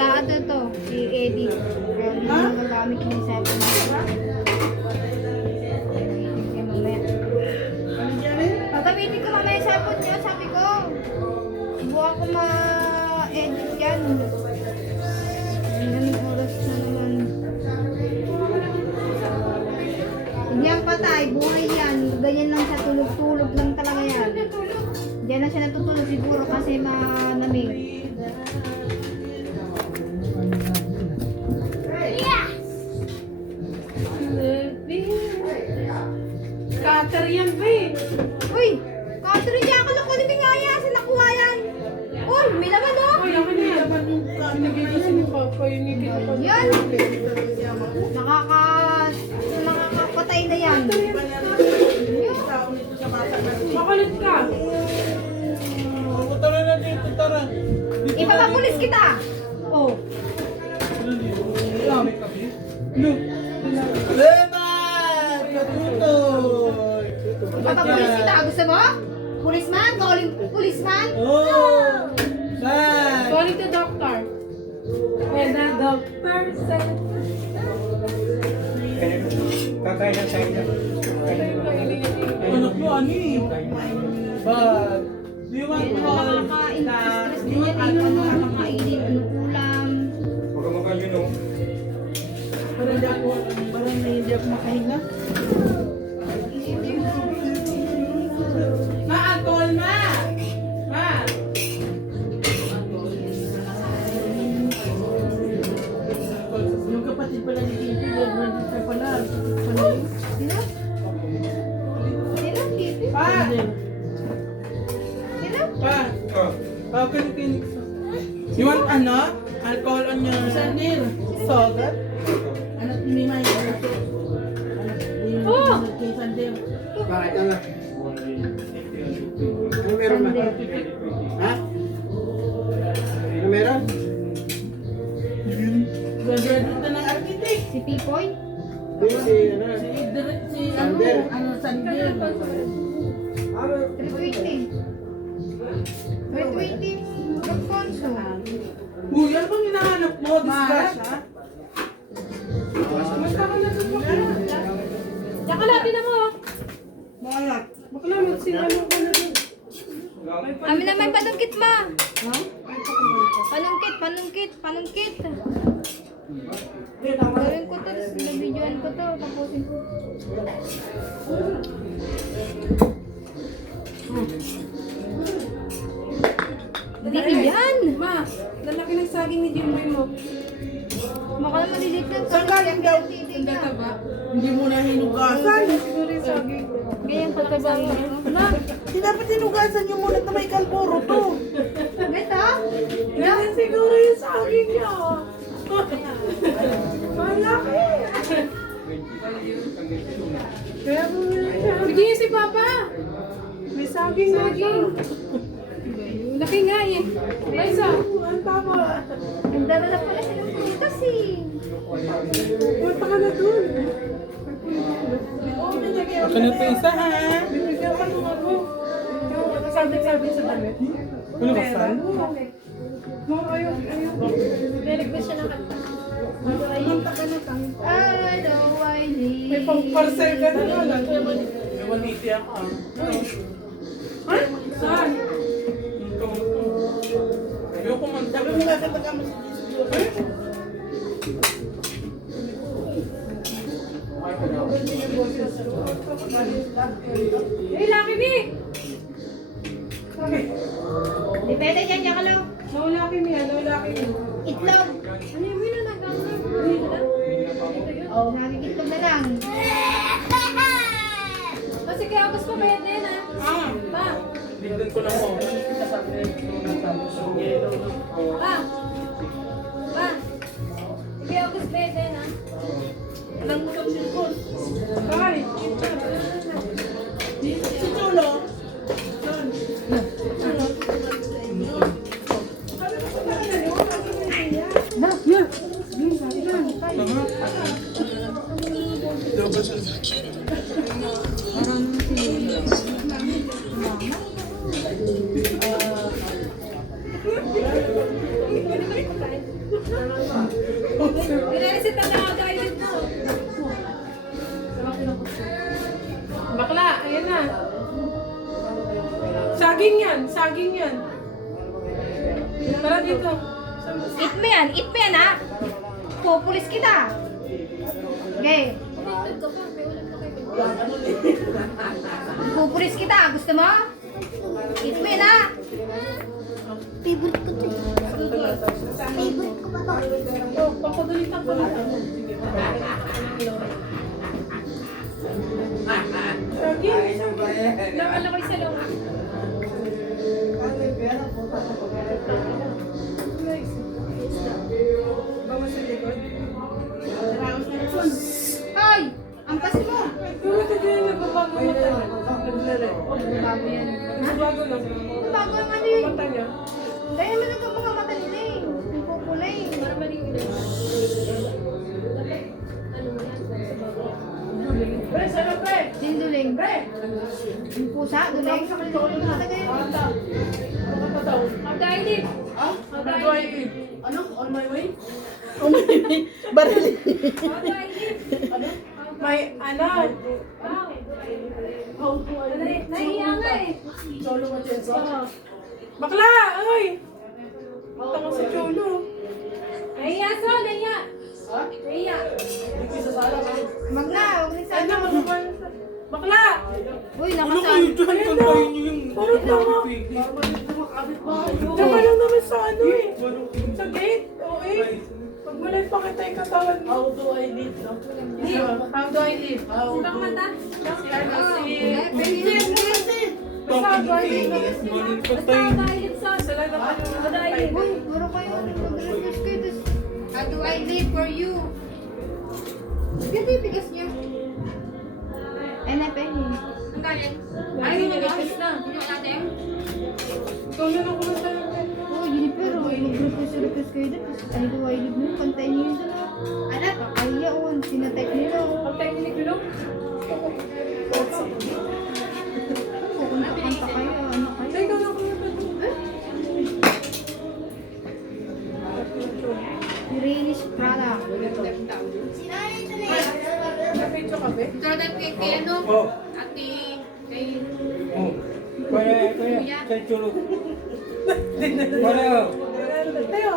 Ano to? Si Eddie. Kaya hindi mo nagamit yung cellphone niya. Gagamitin ko mamaya yung cellphone niya. Sabi ko, buwan ko ma-edit yan. Anong oras na naman? Hindi yan patay. Buhay yan. Ganyan lang siya. Tulog-tulog lang talaga yan. Diyan na siya natutulog siguro kasi malamig. Cutter yan, be. Uy! Cutter niya ako lang kunin nga yan. Saan nakuha yan? Uy! May laman o! Uy, ako na yan. Pinag-iisin ni Papa. Yung ngipin ko. Yan! Nakakapatay na yan. Makulit ka. Tara na dito, tara. Ipapapulis kita! Oh! Leman! Katutoy! Ipapapulis kita! Gusto mo? Policeman? Calling policeman? Oh! Man! Calling the doctor. When the doctor said... Kakain ng tayo. Anak mo, ano eh? But, do you want to call? Nakaka-stress din yan. Ano nakakainin? Ano ulam? Huwag ka makayun o. Parang hindi ako makahinga. Ma, alcohol, ma! Ma! Yung kapatid pala ni Titi, nag-register pala. Sino? Sino? Titi? Pa! Sino? Pa! Oh. How can you clinic? You want ano? Alcohol on your sandil? Sogat? Anak ni May. Oh! Kay sandil. Bakit na lang? Ano meron ba? Ha? Ano meron? Graduate na ng architect. Si Pipoy? Si ano? Si Sander. Sandil. 320. 320. Alfonso. Uy, ano bang hinahanap mo? Disgrasya? Basta ka na sa bakla. Tsaka labi na mo. Bakit? Bakla, magsinanong ka na rin. Amin na may panungkit ma. Panungkit. Gawin ko to, nabidyoan ko to, tapusin ko. Hindi yan! Ma, lalaki ng saging ni Jimboy mo. Baka naman dilit lang. Saan galing daw? Ang tataba. Hindi mo na hinugasan. Siguro yung saging. Ganyan pataba mo. Ma, Hindi dapat hinugasan yung muna na may kalburo to. Gata? ganyan siguro yung saging niya. Malaki. Kaya mo bigyan si Papa. May saging. Laki nga eh. May isa. Ang tama. Ang dala na pala siya ng prutas eh. Punta ka na dun. Baka na ito isa ha? Bibigyan ka nung ako. Sabi sa damit. Ano ka saan? No, ayaw. Nirequest siya ng kanta. Kanta ka na kang. I know I need. May pang-parcel ka na lang. May 180 ako ah. Ha? Saan? Ayoko man. Sabi mo nga kataga mo si Jesus. Eh, Lucky Me! Depende dyan, dyan ka lang. No Lucky Me, no Lucky Me. Itlog. Ano yung wala na gano'n? Oh, nakikitlog na lang. Kasi kaya gusto pa pwede na. Pa! Bigdan ko lang mo. Pa! Pa! Kaya gusto pwede na. Alam mo lang si Paul. Kay! Si Chulo. Saging yan, saging yan. Tara dito. Eat mo yan ha. Pupulis kita. Okay. Pupulis kita, gusto mo? Eat mo yan ha. Favorite ko to. Favorite ko ba to? Oh, papagulitan ko lang. Saging. Ano ko isa lang. Bawas sa likod. Ay! Ang kasi mo. Pero ito din nagbabago mata niya. Bago yan. Ha? Bago lang. Bago ang ano yun. Mata niya. Dahil mo nagka mga mata nila eh. Yung pupulay. Para maliw na. Pre, sana pre! Sinduling. Yung pusa, duling. Duling talaga yun. How do I live? How do I live? Ano? On my way? How do I live? May ano? How do I live? Naiiya nga eh. Cholo Machenzo? Bakla! Ay! Tanga sa cholo. Naiiya so, naiiya. Ha? Naiiya. Hindi sa sala ka. Wag na, wag na Ano sana. mo ba? Bakla! Uy, Ano nakasan. kayo dyan? Kantayin niyo yung... Puro tama. Tsaka lang naman sa ano eh. Sa gate. O eh. Pag malay pa kita yung katawan mo. How do I live? No? How do I live? How do I live? Si ano si... Bakit hindi? Maling kantayin. Sila naman yung how do I live? Uy, puro kayo mag-refresh kayo. How do I live for you? Ganda yung bigas niya. Eh, napengi. Ang galing. Ay, nilipis na. Natin? Ikaw na lang kumanta ng Oh, yun pero mag-refresh kayo doon. Tapos I do I live mo, kantayin niyo yun doon. Anak, kakaya on. Sinatype niyo daw. Ang tayo ni Gulong? Kung nakakanta kayo, ano Ay, kayo? ikaw na kumanta doon. Irinis Prada. Napidyo ka ba? Ito na kay ano? Oh. Ate, kay Oh. Kaya, kay Cholo. Para. Tayo.